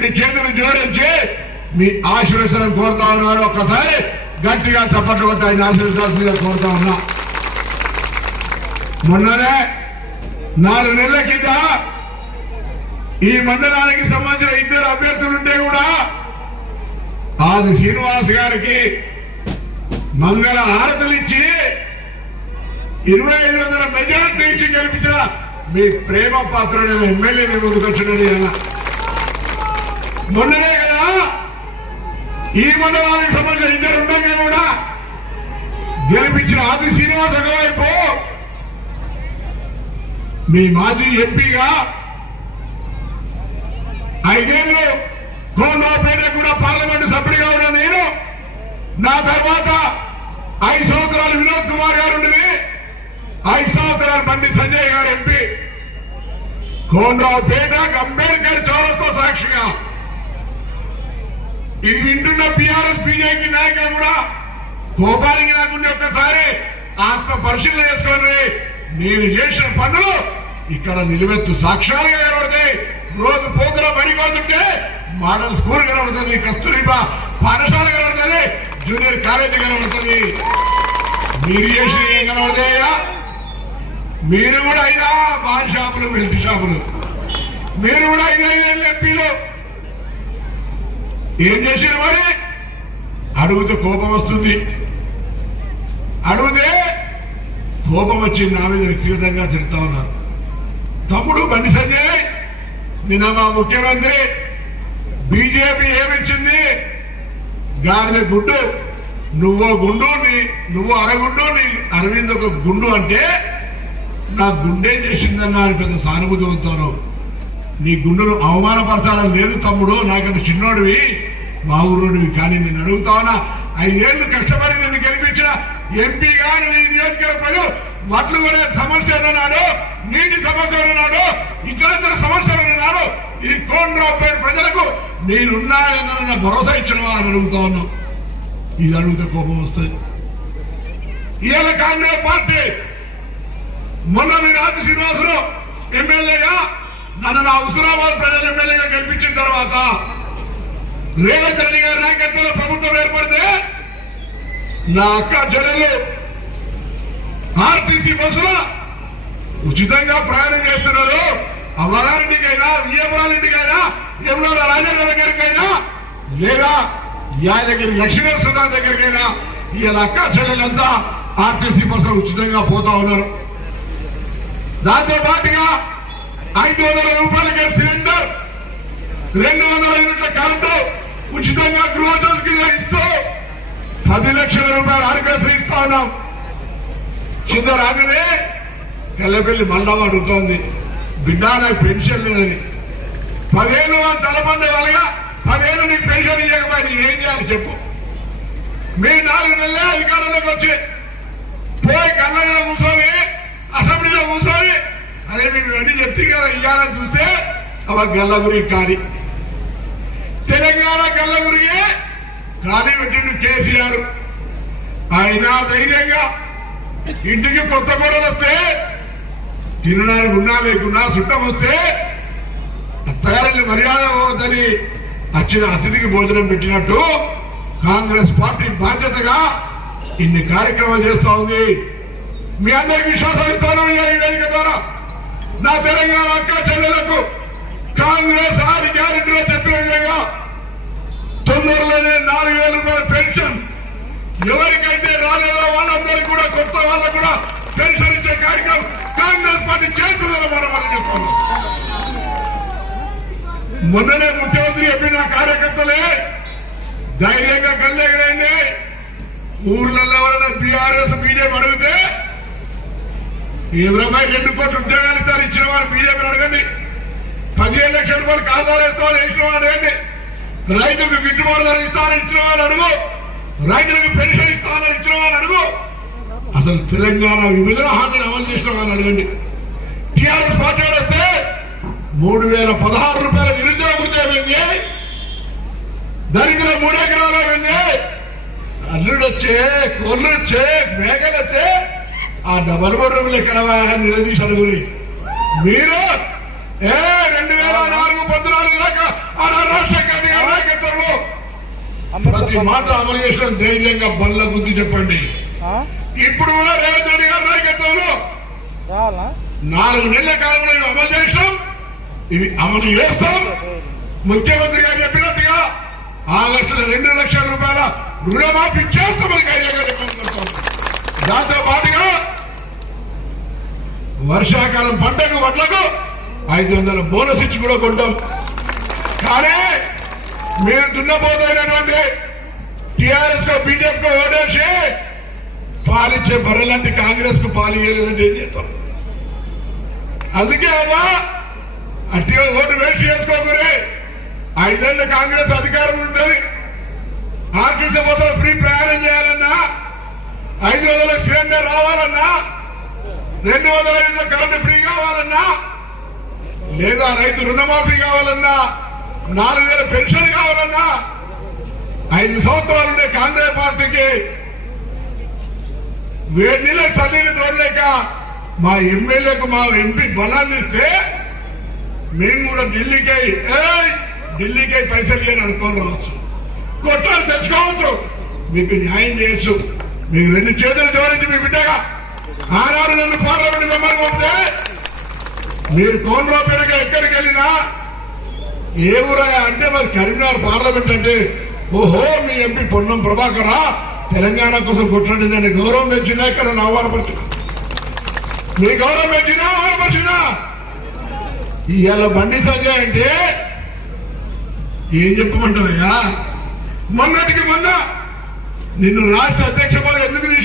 రెండు చేతులు జోడించి మీ ఆశీర్వచనం కోరుతా ఉన్నాడు. ఒక్కసారి గట్టిగా చప్పట్లు కొట్టి ఆయన ఆశీర్వదించాల్సిందిగా కోరుతా ఉన్నా. మొన్ననే 4 నెలల కింద ఈ మండలానికి సంబంధించిన 2 అభ్యర్థులుంటే కూడా ఆది శ్రీనివాస్ గారికి మంగళ హారతులు ఇచ్చి 2500 మెజార్టీ ఇచ్చి గెలిపించిన మీ ప్రేమ పాత్రుడైన ఎమ్మెల్యే ముందుకు వచ్చినది అలా. మొన్ననే కదా ఈ మండలానికి సంబంధించిన 2 ఉండగా కూడా గెలిపించిన ఆది శ్రీనివాస్ ఒకవైపు, మీ మాజీ ఎంపీగా 5 ఏళ్ళు కోనరావుపేట కూడా పార్లమెంటు సభ్యుడిగా ఉన్న నేను, నా తర్వాత 5 సంవత్సరాలు వినోద్ కుమార్ గారు ఉండేది, 5 సంవత్సరాలు బండి సంజయ్ గారు ఎంపీ. కోనరావుపేట అంబేద్కర్ చౌరస్తా సాక్షిగా ఇది వింటున్న బీఆర్ఎస్ బీజేపీ నాయకులు కూడా కోపానికి రాకుండా ఒక్కసారి ఆత్మ పరిశీలన చేసుకోండి. నేను చేసిన పనులు ఇక్కడ నిలువెత్తు సాక్ష్యాలుగా కనబడతాయి. రోజు పోతుల పనికోతుంటే మోడల్ స్కూల్ కనబడుతుంది, కస్తూరిబా పాఠశాల కనబడుతుంది, జూనియర్ కాలేజీ కనబడుతుంది. మీరు చేసిన ఏం కనబడతాయా? మీరు కూడా 5 బార్ షాపులు, బెల్ట్ షాపులు, మీరు కూడా 5 ఎంపీలు ఏం చేశారు? మరి అడిగితే కోపం వస్తుంది, అడిగితే కోపం వచ్చి నా మీద వ్యక్తిగతంగా తిడతా ఉన్నారు. తమ్ముడు బండి సంజయ్, నిన్న మా ముఖ్యమంత్రి బీజేపీ ఏమిచ్చింది? గాడిద గుడ్డు, నువ్వో గుండు, నువ్వు అరగుండు, నీ అరవింద్ ఒక గుండు అంటే నా గుండేం చేసిందన్నా అని పెద్ద సానుభూతి అవుతారు. నీ గుండును అవమానపరచాలని లేదు తమ్ముడు, నాకంటే చిన్నోడివి, మా ఊరుడివి. కానీ నేను అడుగుతావునా, 5 ఏళ్లు కష్టపడి నన్ను గెలిపించిన ఎంపీగా ఈ నియోజకవర్గ ప్రజలు వడ్లు కూడా సమస్యలు ఉన్నాడు, నీటి సమస్యలు ఉన్నాడు, ఇతర సమస్యలు ఉన్నాడు. ఈ కోనరావుపేట ప్రజలకు నేనున్నానన్న భరోసా ఇచ్చినవా అని అడుగుతా ఉన్నావు. ఇది అడిగితే కోపం వస్తుంది. ఇవాళ కాంగ్రెస్ పార్టీ మొన్న మీరు ఆది శ్రీనివాసరావు ఎమ్మెల్యేగా నన్ను నా హుస్నాబాద్ ప్రజల ఎమ్మెల్యేగా గెలిపించిన తర్వాత రేవంత్ రెడ్డి గారి నాయకత్వంలో ప్రభుత్వం ఏర్పడితే నా అక్క చెల్లెలు ఆర్టీసీ బస్సులో ఉచితంగా ప్రయాణం చేస్తున్నారు. అమ్మగారింటికైనా, వియ్యపురాలింటికైనా, యమున రాజన్న దగ్గరికైనా, లేదా యాదగిరి లక్ష్మీనరసింహ దగ్గరికైనా ఇలా అక్క చెల్లెలంతా ఆర్టీసీ బస్సులో ఉచితంగా పోతా ఉన్నారు. దాంతో పాటుగా 500 రూపాయలకే సిలిండర్, 200 యూనిట్ల కరెంటు ఉచితంగా గృహజ్యోతికి ఇస్తూ 10 లక్షల రూపాయలు ఆరోగ్యశ్రీ ఇస్తా ఉన్నాం. చిన్న రాగానే తెల్లపల్లి మండలం అడుగుతోంది, బిడ్డ నాకు పెన్షన్ లేదని. 10 ఏళ్ళు వాళ్ళు తలపండే వాళ్ళగా 10 ఏళ్ళు నీకు పెన్షన్ ఇవ్వకపోయి నేనేం చేయాలి చెప్పు? మీ 4 నెలలే అధికారంలోకి వచ్చి పోయి కళ్ళలో కూర్చొని, అసెంబ్లీలో కూర్చొని, అదే మీకు అన్ని చెప్తే కదా ఇయ్యాలని చూస్తే అవ గల్లగురి కాని తెలంగాణ గల్లగురిగే ఖాళీ పెట్టిండు కేసీఆర్. ఆయన ధైర్యంగా ఇంటికి కొత్త కోడలు వస్తే తినడానికి ఉన్నా లేకున్నా చుట్టం వస్తే అత్తగారిని మర్యాద పోవద్దని వచ్చిన అతిథికి భోజనం పెట్టినట్టు కాంగ్రెస్ పార్టీ బాధ్యతగా ఇన్ని కార్యక్రమాలు చేస్తా ఉంది. మీ అందరికి విశ్వాసం ఇస్తాను ఈ వేదిక ద్వారా. నా తెలంగాణ అక్క చెల్లెలకు కాంగ్రెస్ 6 గ్యారెంటీలో చెప్పిన విధంగా తొందరలోనే 4000 రూపాయల పెన్షన్ ఎవరికైతే రాలేదో వాళ్ళందరికీ కూడా, కొత్త వాళ్ళకు కూడా పెన్షన్ ఇచ్చే కార్యక్రమం కాంగ్రెస్ పార్టీ చేస్తుందని మనం చెప్తాను. మొన్ననే ముఖ్యమంత్రి చెప్పిన కార్యకర్తలే ధైర్యంగా గల్లెగరండి. ఊర్లలో ఎవరైనా బీఆర్ఎస్ బీజేపీ అడిగితే ఎవరైనా 2 కోట్ల ఉద్యోగాలు ఇస్తారు ఇచ్చిన వారు బీజేపీని అడగండి. 15 లక్షల రూపాయలు ఖాతాలు ఇస్తామని ఇచ్చిన వారు అడగండి. రైతులకు గిట్టుబాటు ధర ఇస్తామని ఇచ్చిన వారు అడుగు. రైతులకు పెన్షన్ ఇస్తామని ఇచ్చిన వారు అడుగు. అసలు తెలంగాణ విభజన హామీని అమలు చేసిన వారిని అడగండి. టీఆర్ఎస్ పార్టీ వస్తే 3016 రూపాయల నిరుద్యోగ వృత్తి అయిపోయింది. దరిద్ర 3 ఎకరాలు అయింది. అల్లుడు వచ్చే, కొర్లు వచ్చే, మేకలు వచ్చే ఆ డబల్ బెడ్రూమ్లు ఎక్కడ నిలదీసి అడుగురి. మీరు 2004-14 దాకా ఆ రాష్ట్ర మాట అమలు చేసిన ధైర్యంగా బల్ల బుద్ధి చెప్పండి. ఇప్పుడు కూడా రేవంత్ రెడ్డి గారి నాయకత్వంలో 4 నెలల కాలంలో ఇవి అమలు చేసినాం, ఇవి అమలు చేస్తాం. ముఖ్యమంత్రి గారు చెప్పినట్టుగా ఆగస్టులో 2 లక్షల రూపాయల రుణమాఫీ చేస్తామని చెప్పడం. దాంతో పాటుగా వర్షాకాలం పంటకు వడ్లకు 500 బోనస్ ఇచ్చి కూడా కొంటాం. కానీ మీరు దున్నపోతైనటువంటి టిఆర్ఎస్ కు బీజేపీ కు ఓటేసి పాలిచ్చే బర్రెలాంటి కాంగ్రెస్ కు పాలు ఇవ్వలేదంటే ఏం చేస్తాం? అందుకే అవ్వా అట్టిగా ఓటు వేస్ట్ చేసుకోకూరే. 5 ఏళ్ళ కాంగ్రెస్ అధికారం ఉంటుంది. ఆర్టీసీ బస్సులో ఫ్రీ ప్రయాణం చేయాలన్నా, 500 సిలిండర్ రావాలన్నా, 200 కరెంటు ఫ్రీ కావాలన్నా, లేదా రైతు రుణమాఫీ కావాలన్నా, 4000 పెన్షన్ కావాలన్నా 5 సంవత్సరాలు ఉండే కాంగ్రెస్ పార్టీకి వేడి నీళ్ళకి చల్లీని తోడలేక మా ఎమ్మెల్యేకు మా ఎంపీ బలాన్ని ఇస్తే మేము కూడా ఢిల్లీకి పైసలు ఇవ్వని అనుకోని రావచ్చు, కొట్టాలు తెచ్చుకోవచ్చు, మీకు న్యాయం చేయొచ్చు. మీకు 2 చేతులు జోడించి మీ బిడ్డగా ఆనాడు నన్ను పార్లమెంట్ మెంబర్ పంపితే మీరు కోనరావు పేరుగా ఎక్కడికి వెళ్ళినా ఏ ఊరా అంటే మరి కరీంనగర్ పార్లమెంట్ అంటే ఓహో మీ ఎంపీ పొన్నం ప్రభాకరా తెలంగాణ కోసం కొట్టండి, నేను గౌరవం పెంచినా ఇక్కడ నన్ను ఆహ్వానపరిచిన, మీ గౌరవం పెంచినా ఆహ్వానపరిచిన. ఇవాళ బండి సంజయ్ అంటే ఏం చెప్పమంటావయ్యా? మొన్నటికి మొన్న నిన్ను రాష్ట్ర అధ్యక్ష పదవి ఎందుకు